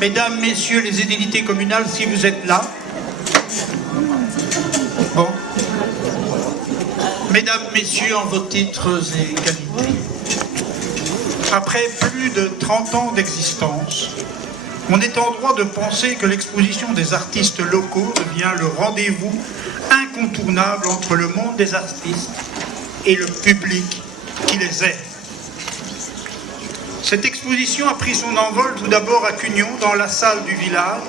Mesdames, Messieurs les édilités communales, si vous êtes là. Bon. Mesdames, Messieurs, en vos titres et qualités. Après plus de 30 ans d'existence, on est en droit de penser que l'exposition des artistes locaux devient le rendez-vous incontournable entre le monde des artistes et le public qui les aime. Cette exposition a pris son envol tout d'abord à Cugnon, dans la salle du village,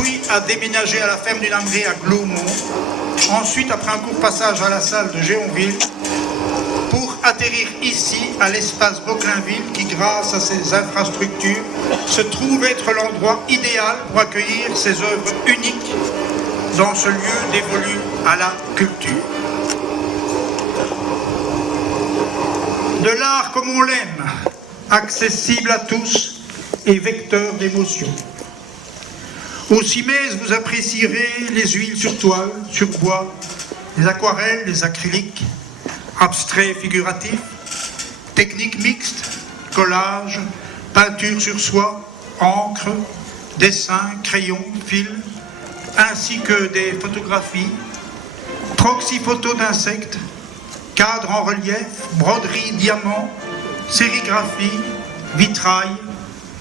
puis a déménagé à la ferme du Lameré à Glaumont, ensuite après un court passage à la salle de Géonville, pour atterrir ici, à l'espace Vauclinville, qui, grâce à ses infrastructures, se trouve être l'endroit idéal pour accueillir ces œuvres uniques dans ce lieu dévolu à la culture. De l'art comme on l'aime, accessible à tous et vecteur d'émotions. Au Cimès, vous apprécierez les huiles sur toile, sur bois, les aquarelles, les acryliques, abstraits figuratifs, techniques mixtes, collage, peinture sur soie, encre, dessin, crayon, fil, ainsi que des photographies, proxy photos d'insectes, cadres en relief, broderie, diamants, sérigraphie, vitrail,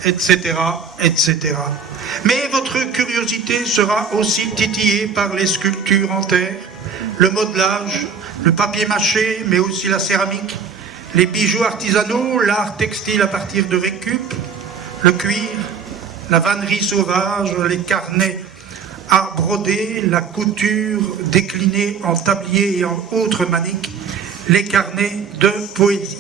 etc., etc. Mais votre curiosité sera aussi titillée par les sculptures en terre, le modelage, le papier mâché, mais aussi la céramique, les bijoux artisanaux, l'art textile à partir de récup, le cuir, la vannerie sauvage, les carnets à broder, la couture déclinée en tablier et en autres maniques, les carnets de poésie.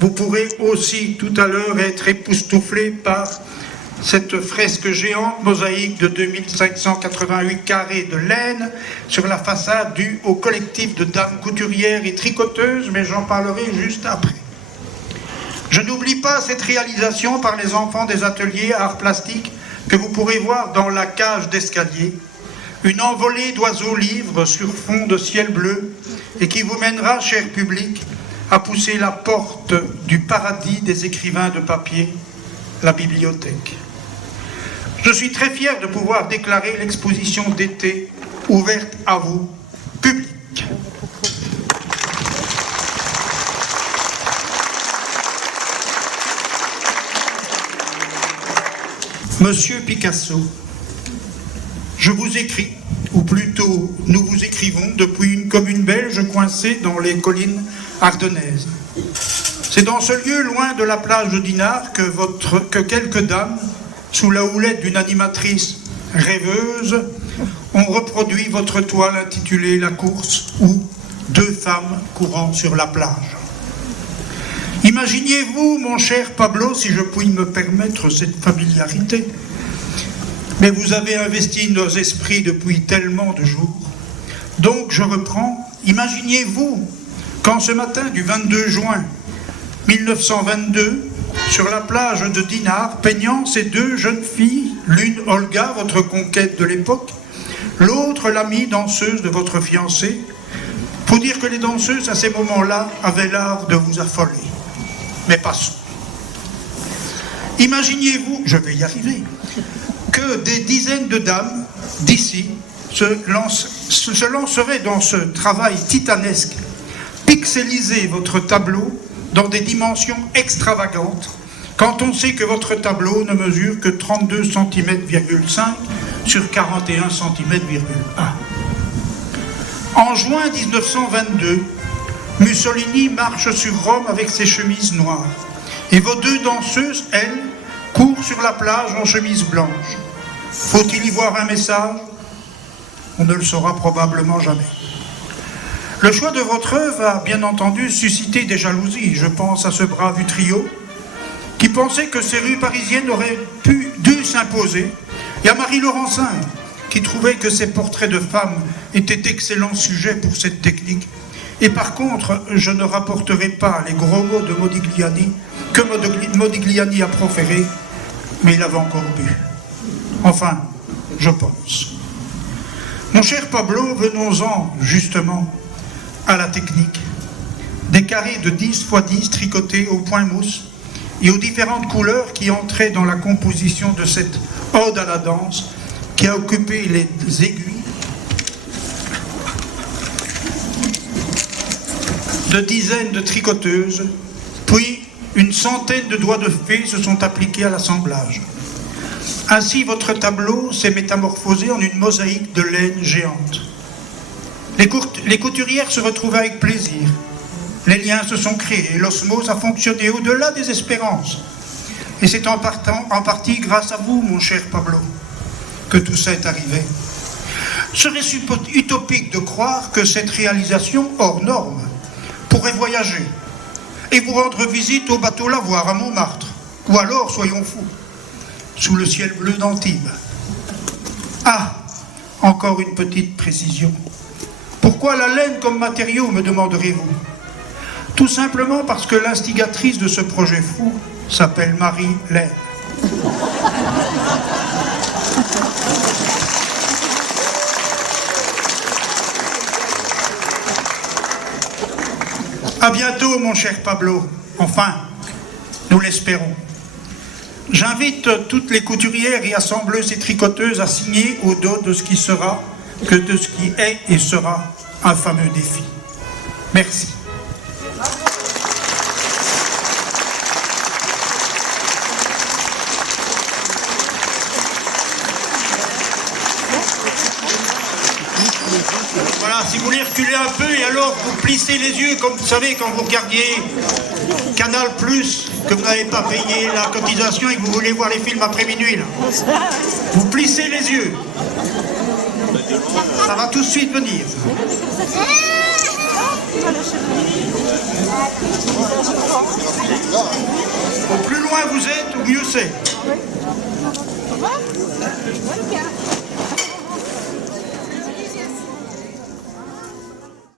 Vous pourrez aussi tout à l'heure être époustouflé par cette fresque géante mosaïque de 2588 carrés de laine sur la façade due au collectif de dames couturières et tricoteuses, mais j'en parlerai juste après. Je n'oublie pas cette réalisation par les enfants des ateliers arts plastiques que vous pourrez voir dans la cage d'escalier, une envolée d'oiseaux livres sur fond de ciel bleu et qui vous mènera, cher public, à pousser la porte du paradis des écrivains de papier, la bibliothèque. Je suis très fier de pouvoir déclarer l'exposition d'été ouverte à vous, public. Monsieur Picasso, je vous écris, ou plutôt nous vous écrivons depuis une commune belge coincée dans les collines ardennaises. C'est dans ce lieu, loin de la plage de Dinard, que quelques dames, sous la houlette d'une animatrice rêveuse, ont reproduit votre toile intitulée « La course » ou « Deux femmes courant sur la plage ». Imaginez-vous, mon cher Pablo, si je puis me permettre cette familiarité, mais vous avez investi nos esprits depuis tellement de jours. Donc je reprends, imaginez-vous quand ce matin du 22 juin 1922, sur la plage de Dinard, peignant ces deux jeunes filles, l'une Olga, votre conquête de l'époque, l'autre l'amie danseuse de votre fiancé, faut dire que les danseuses à ces moments-là avaient l'art de vous affoler. Mais passons. Imaginez-vous, je vais y arriver, que des dizaines de dames d'ici se lanceraient dans ce travail titanesque, pixeliser votre tableau dans des dimensions extravagantes, quand on sait que votre tableau ne mesure que 32 cm,5 sur 41 cm,1. En juin 1922, Mussolini marche sur Rome avec ses chemises noires, et vos deux danseuses, elles, courent sur la plage en chemise blanche. Faut-il y voir un message? On ne le saura probablement jamais. Le choix de votre œuvre a bien entendu suscité des jalousies. Je pense à ce brave trio qui pensait que ces rues parisiennes auraient dû s'imposer, et à Marie Laurencin qui trouvait que ces portraits de femmes étaient d'excellents sujets pour cette technique. Et par contre, je ne rapporterai pas les gros mots de Modigliani que Modigliani a proférés, mais il avait encore bu. Enfin, je pense. Mon cher Pablo, venons-en justement à la technique. Des carrés de 10 x 10 tricotés au point mousse et aux différentes couleurs qui entraient dans la composition de cette ode à la danse qui a occupé les aiguilles de dizaines de tricoteuses, puis une centaine de doigts de fée se sont appliqués à l'assemblage. Ainsi, votre tableau s'est métamorphosé en une mosaïque de laine géante. Les couturières se retrouvent avec plaisir. Les liens se sont créés, l'osmose a fonctionné au-delà des espérances. Et c'est en partie grâce à vous, mon cher Pablo, que tout ça est arrivé. Serait-ce utopique de croire que cette réalisation hors norme pourrait voyager et vous rendre visite au bateau Lavoir à Montmartre, ou alors, soyons fous, sous le ciel bleu d'Antibes. Ah, encore une petite précision. Pourquoi la laine comme matériau, me demanderez-vous? Tout simplement parce que l'instigatrice de ce projet fou s'appelle Marie Laine. À bientôt, mon cher Pablo. Enfin, nous l'espérons. J'invite toutes les couturières et assembleuses et tricoteuses à signer au dos de ce qui sera, que de ce qui est et sera un fameux défi. Merci. Voilà, si vous voulez reculer un peu et alors vous plissez les yeux, comme vous savez quand vous regardiez Canal+, que vous n'avez pas payé la cotisation et que vous voulez voir les films après minuit, là. Vous plissez les yeux. Ça va tout de suite venir. Au plus loin vous êtes, au mieux c'est.